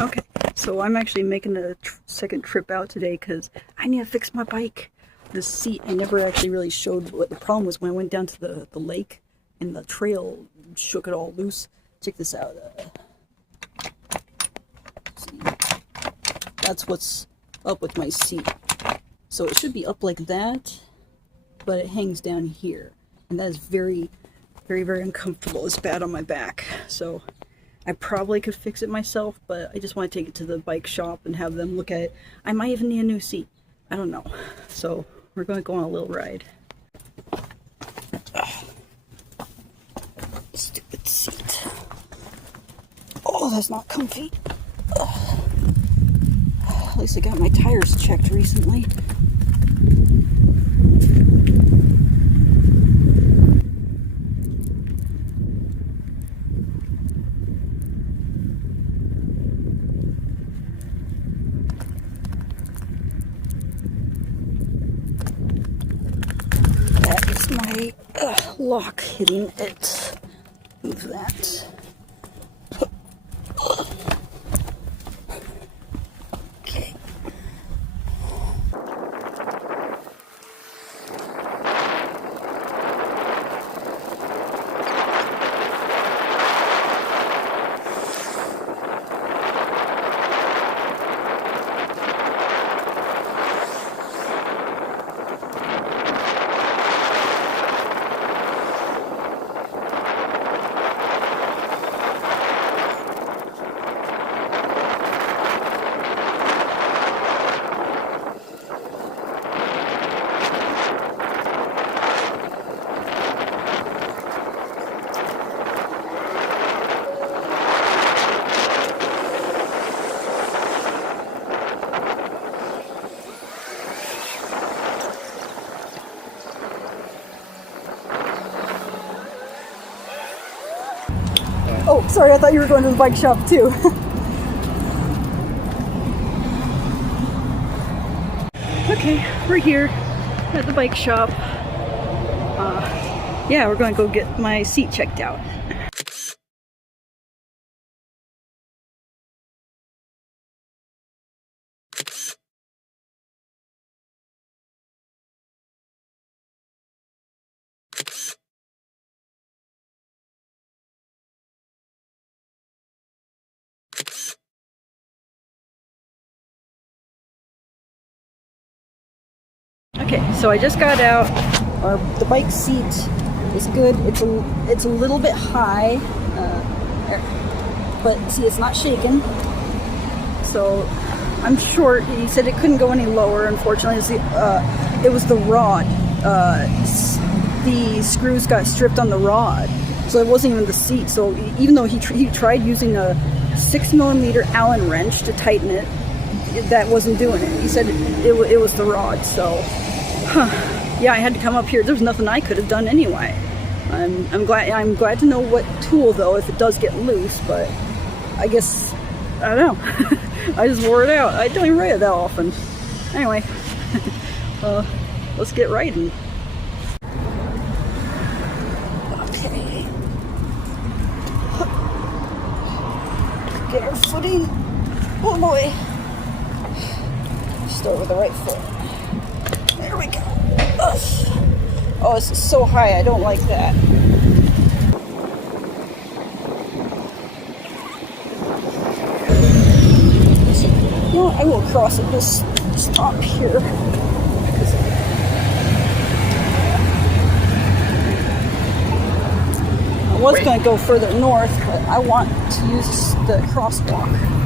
Okay, so I'm actually making a second trip out today because I need to fix my bike. The seat, I never actually really showed what the problem was when I went down to the lake and the trail shook it all loose. Check this out. See, that's what's up with my seat. So it should be up like that, but it hangs down here. And that is very, very, very uncomfortable. It's bad on my back. So I probably could fix it myself, but I just want to take it to the bike shop and have them look at it. I might even need a new seat. I don't know. So we're going to go on a little ride. Stupid seat. Oh, that's not comfy. At least I got my tires checked recently. My lock hitting it. Move that. Okay. Oh, sorry, I thought you were going to the bike shop too. Okay, we're here at the bike shop. Yeah, we're going to go get my seat checked out. Okay, so I just got out. The bike seat is good. It's a little bit high, but see, it's not shaking. So I'm short. He said it couldn't go any lower. Unfortunately, it was the rod. The screws got stripped on the rod, so it wasn't even the seat. So even though he tried using a 6mm Allen wrench to tighten it, that wasn't doing it. He said it was the rod. So. Yeah, I had to come up here. There's nothing I could have done anyway. I'm glad to know what tool though if it does get loose, but I guess I don't know. I just wore it out. I don't even ride it that often. Anyway, let's get riding. Okay. Get our footing. Oh boy. Start with the right foot. There we go. Ugh. Oh, this is so high. I don't like that. You know what? I will cross it. Just stop here. I was going to go further north, but I want to use the crosswalk.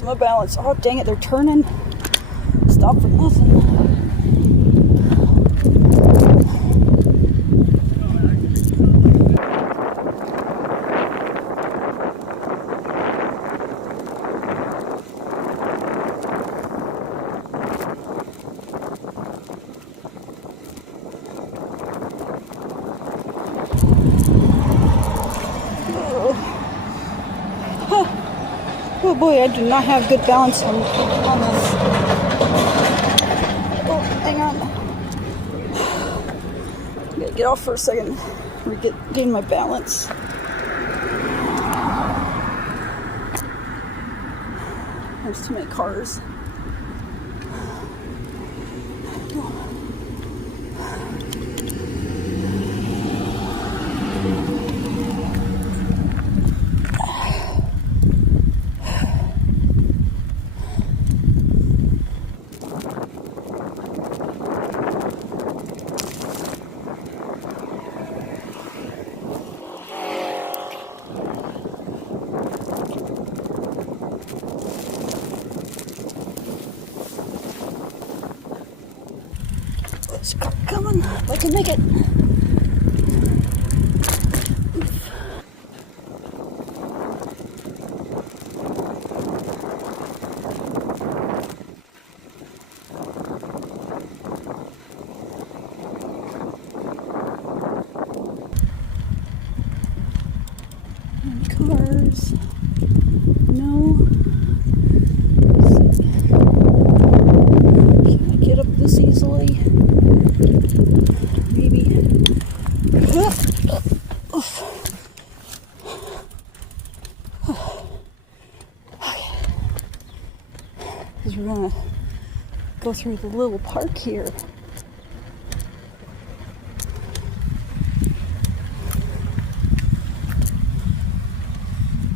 lose my balance. Oh, dang it, they're turning. Stop for nothing. Oh boy, I do not have good balance on this. Oh, hang on. I gotta get off for a second. Gain my balance. There's too many cars. Let's go, come on, I can make it. Cars. No. Can I get up this easily? Maybe. Oof. Okay. Because we're gonna go through the little park here.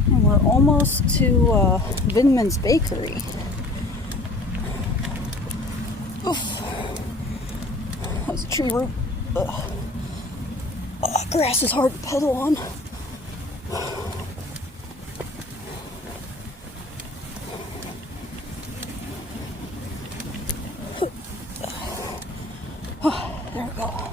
We're almost to Vindman's Bakery. Oof. That was a tree root. Grass is hard to pedal on. There we go.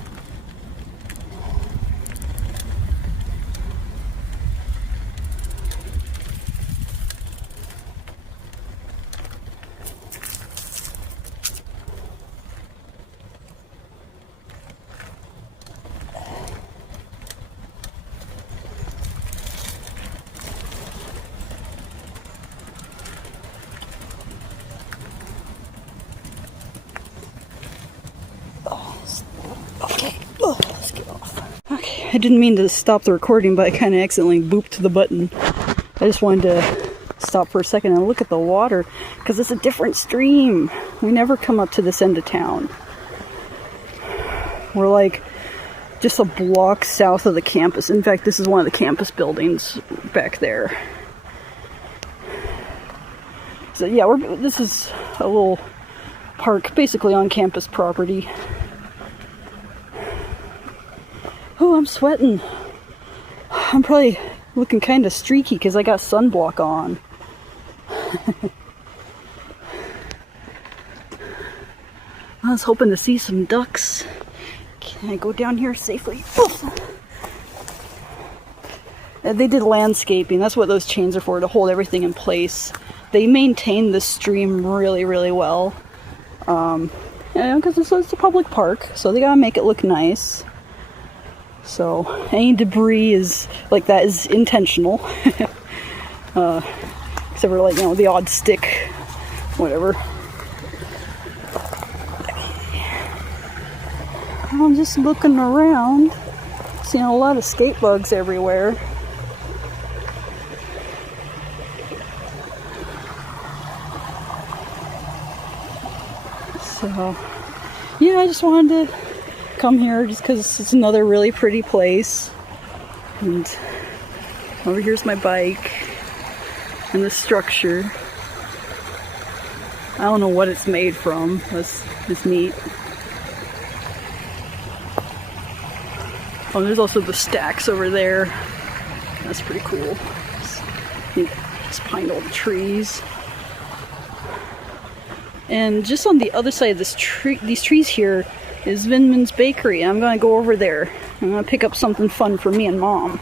Okay, let's get off. Okay, I didn't mean to stop the recording, but I kind of accidentally booped the button. I just wanted to stop for a second and look at the water, because it's a different stream. We never come up to this end of town. We're like just a block south of the campus. In fact, this is one of the campus buildings back there. So yeah, this is a little park basically on campus property. Oh, I'm sweating. I'm probably looking kind of streaky because I got sunblock on. I was hoping to see some ducks. Can I go down here safely? They did landscaping. That's what those chains are for, to hold everything in place. They maintain the stream really, really well. Because it's a public park, so they gotta make it look nice. So any debris is like that is intentional. Except for like, the odd stick, whatever. I'm just looking around, seeing a lot of skate bugs everywhere. So, yeah, I just wanted to come here just because it's another really pretty place. And over here's my bike and the structure. I don't know what it's made from. It's neat. Oh, there's also the stacks over there. That's pretty cool. Just pine old trees. And just on the other side of these trees here is Vindman's Bakery. I'm going to go over there. I'm going to pick up something fun for me and Mom.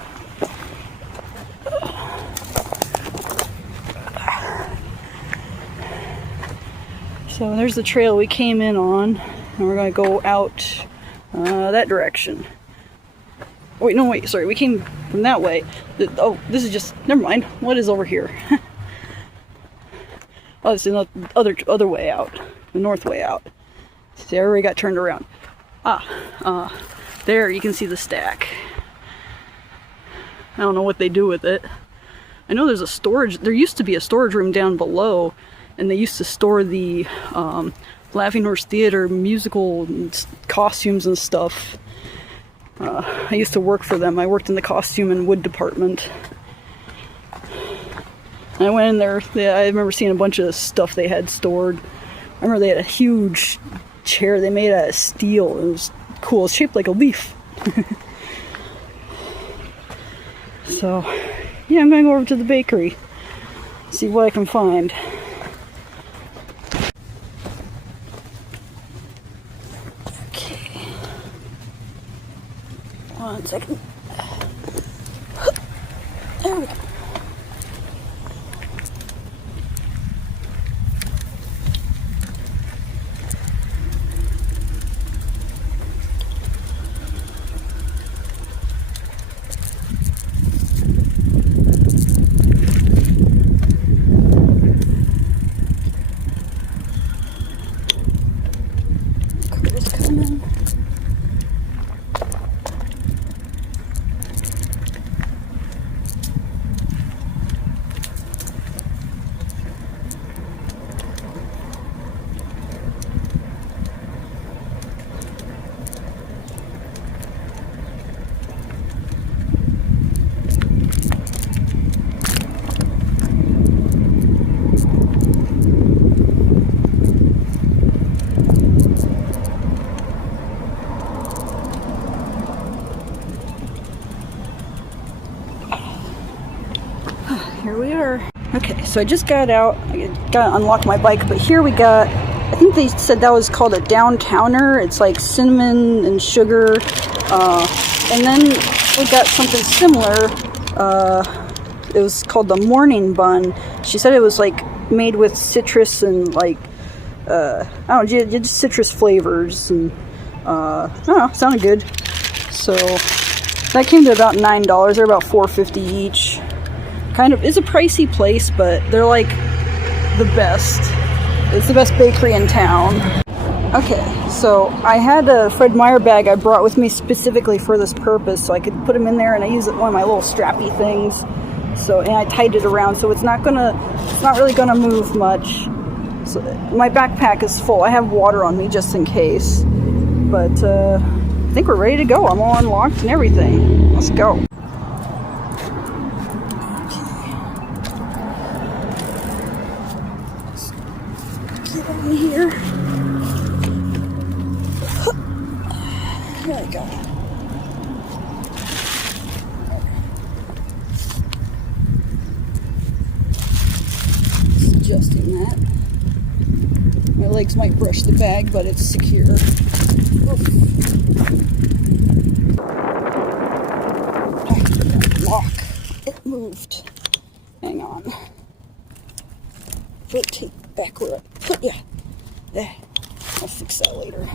So there's the trail we came in on, and we're going to go out that direction. Wait, no, wait, sorry, we came from that way. Oh, this is just, never mind. What is over here? Oh, it's the other way out, the north way out. See, everybody got turned around. There you can see the stack. I don't know what they do with it. I know there's a storage, there used to be a storage room down below, and they used to store the Laughing Horse Theater musical costumes and stuff. I used to work for them. I worked in the costume and wood department. I went in there, I remember seeing a bunch of stuff they had stored. I remember they had a huge chair they made out of steel. It was cool. It's shaped like a leaf. So, yeah, I'm going to go over to the bakery. See what I can find. Okay. 1 second. There we go. Here we are. Okay, so I just got out. I got to unlock my bike, but here we got, I think they said that was called a downtowner. It's like cinnamon and sugar. And then we got something similar. It was called the morning bun. She said it was like made with citrus and like, I don't know, just citrus flavors. And I don't know, sounded good. So that came to about $9. They're about $4.50 each. Kind of, it's a pricey place, but they're like the best. It's the best bakery in town. Okay, so I had a Fred Meyer bag I brought with me specifically for this purpose, so I could put them in there, and I use it one of my little strappy things. So, and I tied it around, so it's not really gonna move much. So my backpack is full. I have water on me just in case. But I think we're ready to go. I'm all unlocked and everything. Let's go. Here. There we go. Just adjusting that. My legs might brush the bag, but it's secure. Lock. It moved. Hang on. Rotate back where I put ya. There. I'll fix that later.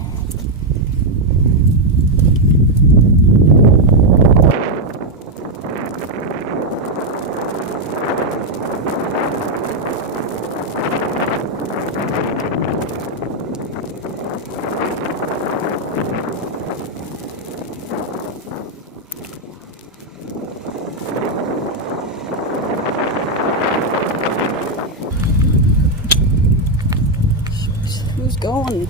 Who's going?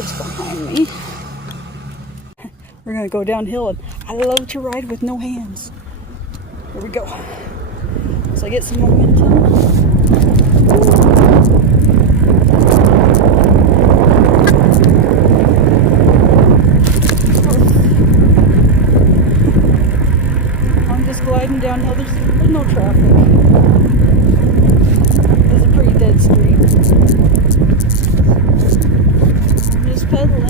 car's behind me. We're gonna go downhill, and I love to ride with no hands. Here we go. So I get some momentum. I'm just gliding downhill. There's no traffic. It's a pretty dead street. I'm just pedaling.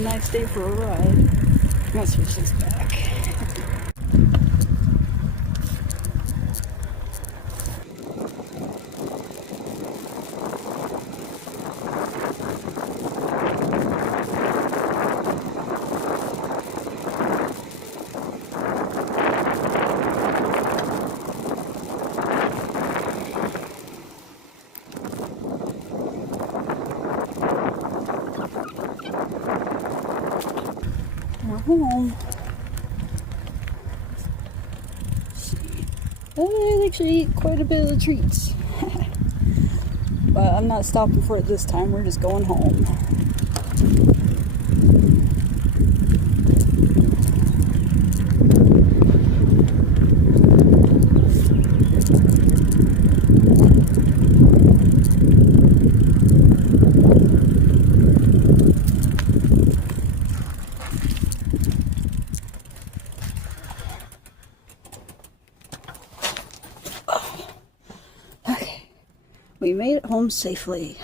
Nice day for a ride. I'm gonna switch this back. We're home. I actually eat quite a bit of the treats. But I'm not stopping for it this time. We're just going home. We made it home safely.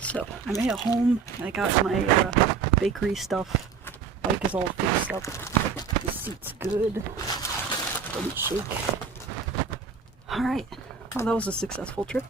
So I made it home. I got my bakery stuff. Bike is all fixed up. The seat's good. Doesn't shake. Alright. Well, that was a successful trip.